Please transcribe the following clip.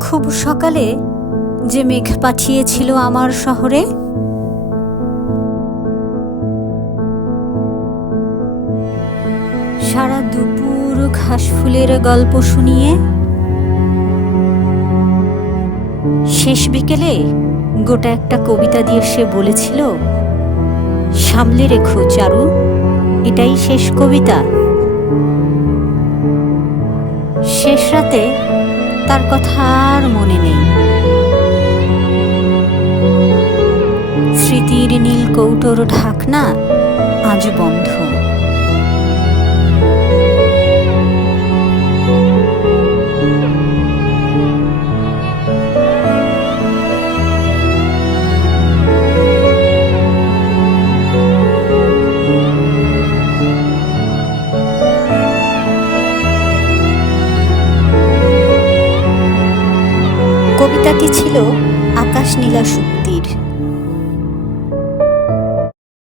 খুব সকালে যে মেঘ পাঠিয়েছিল আমার শহরে? সারা দুপুর ঘাস ফুলের গল্প শুনিয়ে শেষ বিকেলে গোটা একটা কবিতা দিয়ে সে বলেছিল, সামলে রেখো চারু, এটাই শেষ কবিতা। শেষ রাতে তার কথা আর মনে নেই। স্মৃতির নীল কৌটোর ঢাকনা আজ বন্ধ। কবিতাটি ছিল আকাশ নীলা সুক্তির